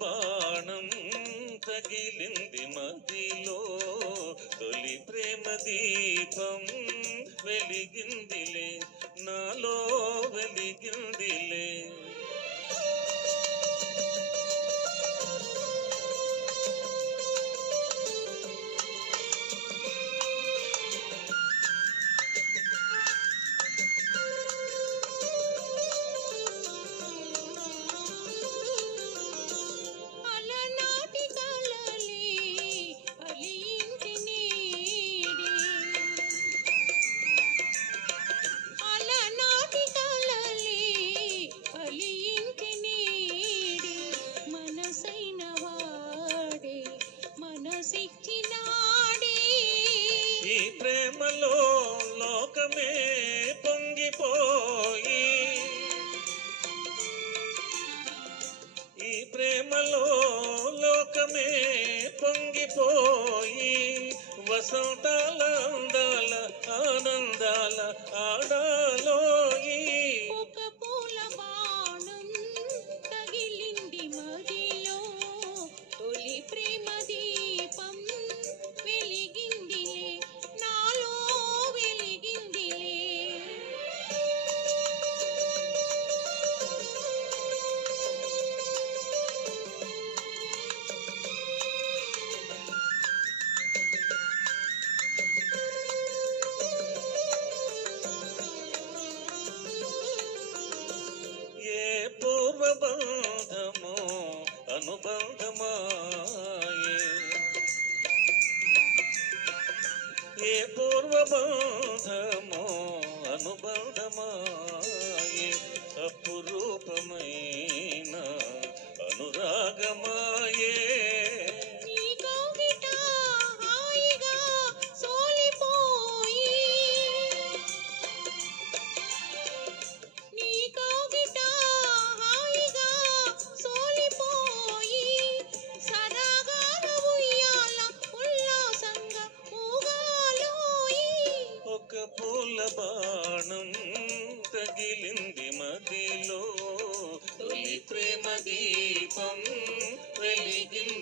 బాణం తగిలింది మదిలో, తొలి ప్రేమ దీపం వెలిగిందిలే, నాలో వెలిగిందిలే. ఈ ప్రేమలో లోకమే పొంగిపోయి, ఈ ప్రేమలో లోకమే పొంగిపోయి, వసంతాల అందాల ఆనందాల ఆడాలోయి. ఒక పూల బాణం తగిలింది మదిలో, తొలి ప్రేమ దీపం వెలిగిందిలే, నాలో వెలిగిందిలే. ఏ పూర్వబంధమో అనుబంధమాయే, ఏ పూర్వబంధమో అనుబంధమాయే, అపురూపమైన అనురాగమాయే. నీ కౌగిట హాయిగా సోలిపోయి, నీ కౌగిట హాయిగా సోలిపోయి, సరాగాల ఉయ్యాల ఉల్లాసంగా ఊగాలోయి. ఒక పూల బాణం తగిలింది మదిలో, తొలి ప్రేమ దీపం వెలిగింది.